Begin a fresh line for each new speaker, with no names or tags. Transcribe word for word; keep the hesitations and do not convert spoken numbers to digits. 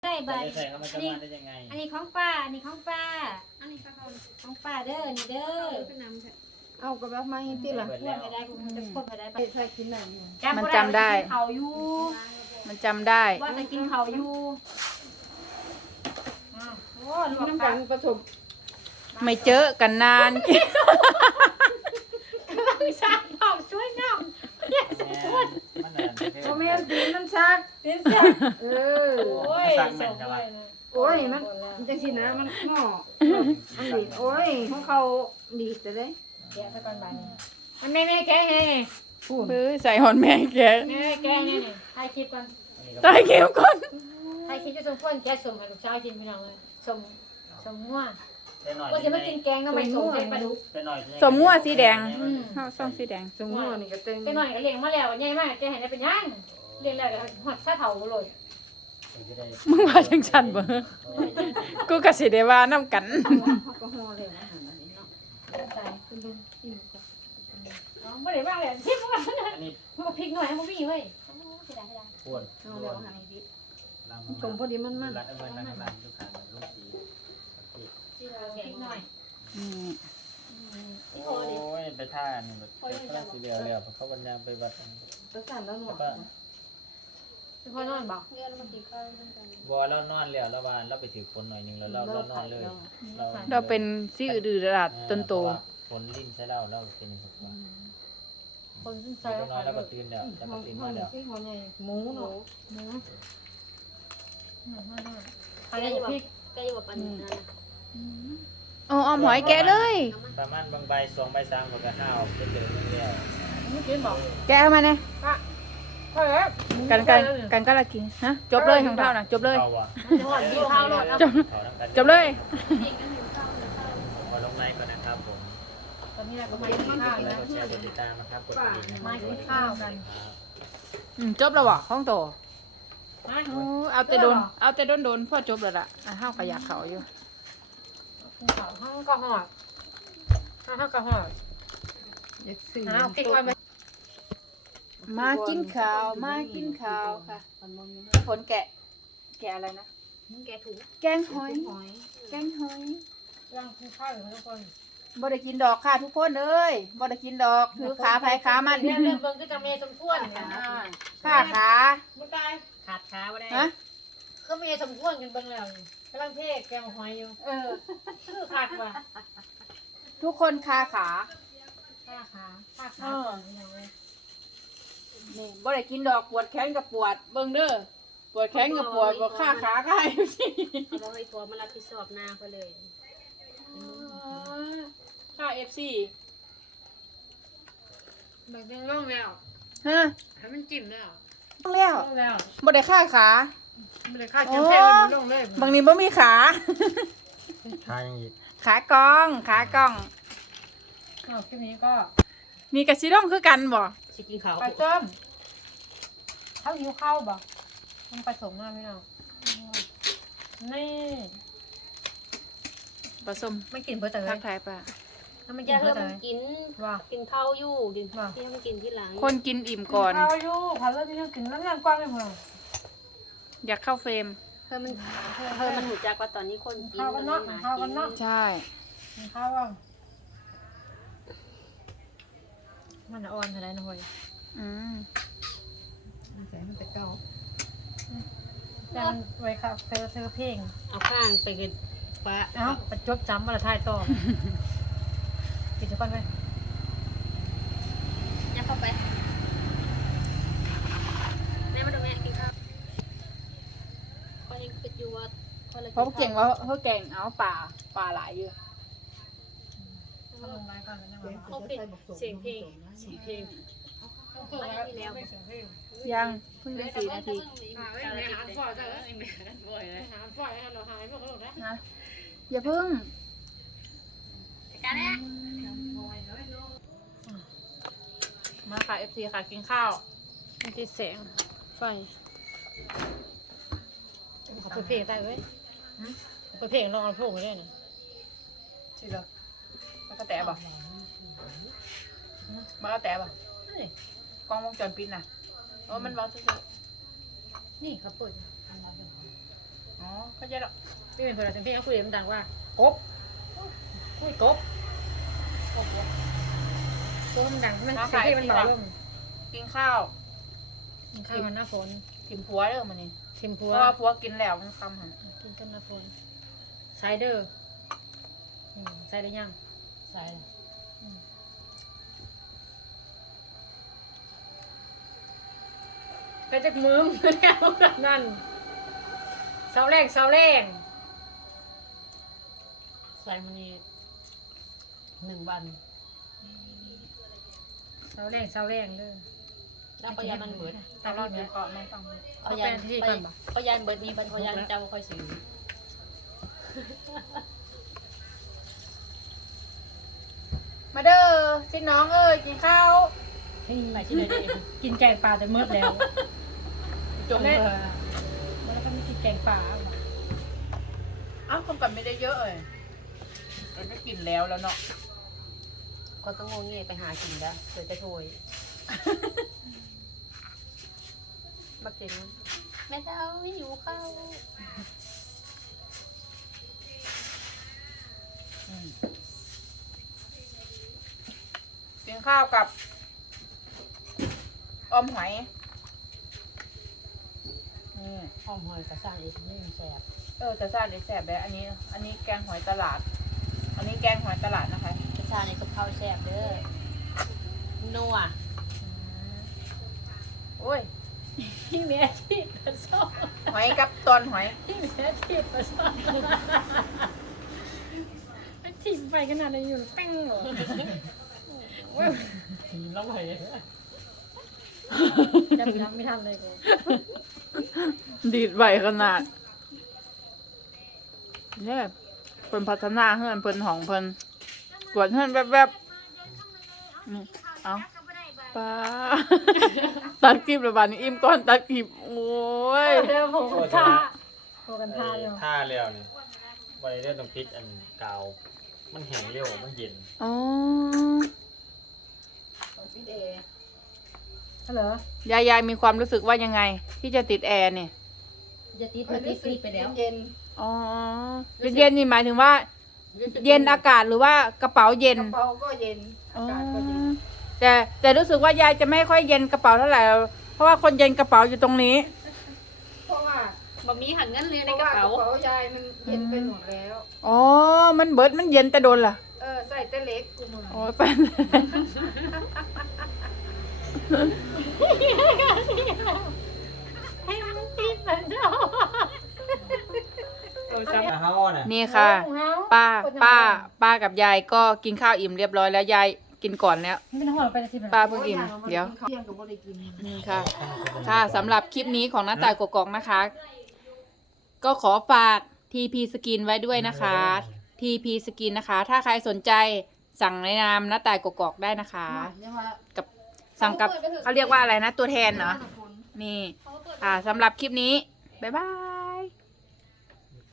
ได้ใบ
ใส่เข้ามาจะมาได้ยังไง
อันนี้ของป้าอันนี้ของป้า
อันนี้ก็เขา
ของป้าเด้อนี่เด้อ
เป็นน้ำแท้
เอากระบะมาให้ที่ละ
พวกไม่ได้กูจะพวกไม่ได้ไป
ใส่กินหน่อย
มันจำได้
เขาอยู่
มันจำได้
ว่าจะกินเขาอยู่อ้าวโอ้ลวก
น้ำ
ปลา
กันผสม
ไม่เจอกันนาน
กำลังสร้างของช่วยงามเนี่ยสมควร
มันนั่น
โอเมนตีนมันชัก
เป็นเสีย
เออ
โอ้ยสมควรนะ
โอ้ยมันจังสินะมันงอมันดีดโอ้ยของเขาดีดแต่เด้
แกะซะก่อนใบมันแม่แม่แกะให้
พูด
เฮ้ยใส่หอนแม่แก
แม่แกะให้นี่ถ่ายคลิปก่อน
ตายเก็บก่อน
ถ่ายคลิปจะสมควรแกะสมให้ลูกสาวกินพี่น้องเลยสมสมงัว
ได้หน่อย
ก็จะไม่กินแกงก็ไม่สมใจปลาดุก
ได้หน่อย
สมมั่วสีแดง
อืม
ข้าวซองสีแดง
สมมตินี่ก็เต็ง
แกหน่อยก็เลี้ยงมาแล้วใหญ่มากแกเห็นได้เป็นยังเลี้ยงแล้วก็หอดซาเถาเลย
มึงว่าจังฉันบ่กูก็สิได้ว่าน้ำกัน
เขาก็ห่อเลยนะหันอันนี้เนาะ
ใจ
เป็นเบิ่งกินก่อน
น้องไม่ได้ว่าเลยชิมมัน
อันนี้
มันพริกหน่อยมันวิ่งเว้ยเสียดายเสียดาย
ปวด
เอาแล้วหันให้ดิ
ล้าง
ชมพอดีมันมัน
รัดเอาไว้นั่งร้านลูกค้าลูกสี
พริกหน่อย
อืม
โอ้ยไปท่านี่แบบเป็นสีเหลืองเลยเพราะวันยังไปวัด
ประสานแล้วหนวด
พ่อนอนบอก
เรียนมากี่ข้าวกันกัน
บัวเรานอนแล้วแล้ววันเราไปถือคนหน่อยนึงแล้วเราเรานอนเลย
เราเป็นซี่อืดๆระดับต้นโต
คนลิ้นใช่เราเราเป็นอย่างนี้
คนขึ้นใจ
เรานอนแล้วก็ตื่นแล้วแล้ว
ห่
ก็
อ
ตื่น
ห่อ
มาแล้ว
ที่ห่อใหญ่หมูเนาะ
หมูใครจะพริก
ก็อยู่กับปันนั่นนะ
เอาออมหอยแกะเลย
ประมาณบางใบสองใบสามก็ห้าวเป็นเดือนนึงแล้ว
ไม่กินบอก
แกะมาเนี่ย
เฮ้ย
กันกันกันก็ละกินฮะจบเลยของเท่าน่ะจบเลย
เขาอ่ะ
หอดกินข้าวเลย
จบจบเลย
ขอลงไลค์ก่อนนะครับผม
ตอนนี้เราก็มากินข้าว
แล้
นะ
วก็แชร์กดติดตามนะครับกดกระดิ่ง
มากินข้าวกัน
อืมจบแล้วบ่ของโต
มา
โอ้เอาแต่โดนเอาแต่โดนโดนพ่อจบแล้วล่ะอ่ะเฮาก็อยากเขาอยู่
กินข้าวห้องก็หอดห้องก็หอด
อยากซื้อ
หาพริกไว้ไหม
มากินข้าวมากินข้าวค่ะฝนแกะ แกะอะไรนะ
แกถูก
แกงหอย
หอย
แกงหอย
ร่างกินข้าวอยู่ทุกคน
บ่ได้กินดอกค่ะทุกคนเอ้ยบ่ได้กินดอกถือขาไผขามัน
เรื่องเรื่องเบิ่งก็จะเมย์สมควรนะ
ขาขา
ไม่ได้ขาดขาไม่ได้
ฮะ
ก็เมย์สมควรกันเบิ่งแล้วกำลังเทแกงหอยอยู่
เออ
คือขาดว่ะ
ทุกคนขาขา
ขาขาขาขาอย่างไร
นี่บ่ได้กินดอกปวดแขนกับปวดเบิ่งเด้อปวดแขนกับปวดบ่ขาขาขาอยู่สิ
เราให้ตัวมารับผิดชอบหน้าเขาเลย
ค่า เอฟ ซี
แบบยังร่องแล้ว
ฮะ
ให้มันจิ้มแล้ว
ต้องแล้ว
ร่องแล้ว
บ่ได้ขาขา
ไม่ได้ค่าเค็มแท้มันร่องเลย
บางนี้บ่มีขา
ทายังอีก
ขากองขากอง
ข้าวคลิปนี้ก็
นี่ก็สิร้องคือกันบ่
สิกินข้าว
ปลาจ้อมข้าวหิวข้าวบ่มันผสมมากพี่น้องนี่
ผสม
ไม่กินเพื่อแต่เล
ทั
ย
กทายป่ะ
ถ้าไม่กิ
จะ
น
ให้
เพื่อแต่
มั
เล
น
ย
กิน
ว่า
กินข้าวอยู่กิน
ว่า
ที่ให้มันกินที่หลัง
คนกินอิ่มก่อน
ข้าวอยู่ผัดแล้วที่ยังกินแล้วยังกว้างเลยเหรอ
อยากเข้าเฟรม
เพื่อมันเพื่อมันหูจักว่าตอนนี้คนกิน
ข้าวกันเนาะ
มั
ข้าวกัน
กิ
เนาะ
ใช่
กินข้าวว่างมันอ่อนเท่าไรนะเฮ้ย
อืม
ใส่มันแต่เก่า
แต่มันไว้ค่ะเธอเธอเพลง
เอาข้างไปกันฟ้า
เอ้าประจบจำมาละท้ายต่อกินจะก่อนไหม
เนี่ยเข้าไปแม่มาดูแม่กินข้าวเขายังคิดอยู่ว่า
เพราะเก่งว่าเฮาเก่งเอาป่าป่าหลายอยู่
ต้องลงไลน์ก่อนนะ
เขาปิดเสียงเพลงเสียงเพลง
ต้องเปิดไว้แล้วไม่เสียงเพลง
ยังเพิ่งได้สี่นาที
หาไว้ในหาฝอยเถอะหาฝอยให้เราหายพวกเราได้
นะอย่าเพิ่ง
กันเนี่ย
มาค่ะ เอฟ ซี ค่ะกินข้าวมีติดแสงไฟ
เขาเปิดเพลงได้เว้ยเปิดเพลงลองเอาพวกมาด้วยนะ
ชิเหรอมันก็แตะบ่มันก็แตะบ่กล้องวงจรปิดน่ะโอ้มันบอกซื่อ
นี่เขาเปิด
ๆเข้าใจหรอ
พี่เป็นคนละพี่เขาคุยมันดังว่ากบคุยกบกบตัวมันดังมันเสียงที่มันเบาลง
กินข้าว
ข้าวมันหน้าฝน
กินผัวเด้อมันนี่
เค็ม
เพ
พัว
ราะว่าผัวกินแล้วมันคำหัน
กินกันหน้าฝนไซเดอร์ไซเดอร์ยัง
ใส่เลย
ไปจากมือมันแนวแบบนั้นเสาแรงเสาแรง
ใส่มันนี่หนึ่งวัน
เสาแรงเสาแรงเด้อ
แล้วก็ยามันเบิด
ตลอดอยู่เกาะไม่ฟัง
เอายานเอายานเบิดนี่พันเอายานเจ้าค่อยซื้อ
มาเด้อพี่น้องเอ้ยกินข้าว
ไปที่ไหนดี
กินแกงปลาแต่เมื่อแล้ว
จงเลย
แล้วก็ไม่กินแกงปลา
อ้าวคนกันไม่ได้เยอะเลยเราได้กินแล้วแล้วเนาะ
ก็ต้องงงเงี้ยไปหากินแล้วเดี๋ยวจะโทยมากินแม่เจ้าไม่อยู่ข้าว
กินข้าวกับออมหอยนี่
ห้องหอยกระซ่างอีกนี่แสบ
เออจะซาดิแสบแบบอันนี้ อันนี้แกงหอยตลาด อันนี้แกงหอยตลาดนะคะ
กระซ่างในกับข้าวแสบเด้อนัว
โอ้ย
พี่แม่ที่กระสอบ
หอยกับตอนหอย
พี่แม่ที่กระสอบไปถิ่มไปขนาดนี้อยู่แป้งเหรอ
แล้วไป
จะทำไม่ทันเลยกู
ดีดไหวขนาดเนี่ยเพิ่นพัฒนาเฮือนเพิ่นของเพิ่นกวดเฮือนแวบๆนี่เอาป้า ตัดคลิปแล้วบาดนี้อิ่มก่อนตัดคลิปโอ้ย
เดี๋ยวผมกันท่าผมกันท่าอยู่
ท่าเร็วนี่ไว้เรื่องตรงพริกอันกาวมันแห้งเร็วมันเย็น
อ๋อ
พี่เด
ฮัลโหล
ยายยายมีความรู้สึกว่ายังไง ที่จะติดแอร์เนี่ย
จะติดมันติดติดไปแล้ว
เย็น
อ๋อเย็นๆนี่หมายถึงว่า เย็นอากาศหรือว่ากระเป๋าเย็น
กระเป๋าก็เย็นอากาศก็เย็น
แต่แต่รู้สึกว่ายายจะไม่ค่อยเย็นกระเป๋าเท่าไหร่เพราะว่าคนเย็นกระเป๋าอยู่ตรงนี้
เพราะว่า
บะหมี่หั่นเงินเลย
เพ
ใน
ราะ
กระ
ว่าก
เป๋า
ระเป๋ายายมันเย็นไปหมดแล้ว
อ๋อ มันเบิดมันเย็นแต่โดนล่ะ
เออใส่แต่เล็กกูมือ
โอ้ยไป
ให้มันติดเหมือนเดิม
แต่เฮาน่ะ
นี่ค่ะ ป้าป้าป้ากับยายก็กินข้าวอิ่มเรียบร้อยแล้วยายกินก่อนแล้ว
ไม่ต้องห่วงไปที่
ป้าเพิ่งอิ่มเดี๋ยว
เที่ยงก็บ่ได้กิน
นี่ค่ะ ค่ะสำหรับคลิปนี้ของหน้าต่ายกกอกนะคะ ก็ขอฝาก ที พี Skin ไว้ด้วยนะคะ ที พี Skin นะคะ ถ้าใครสนใจสั่งในนามหน้าต่ายกกอกได้นะคะ กับสั่งกับเขาเรียกว่าอะไรนะ ตัวแทนเหรอ นี่ ค่ะสำหรับคลิปนี้ บ๊ายบาย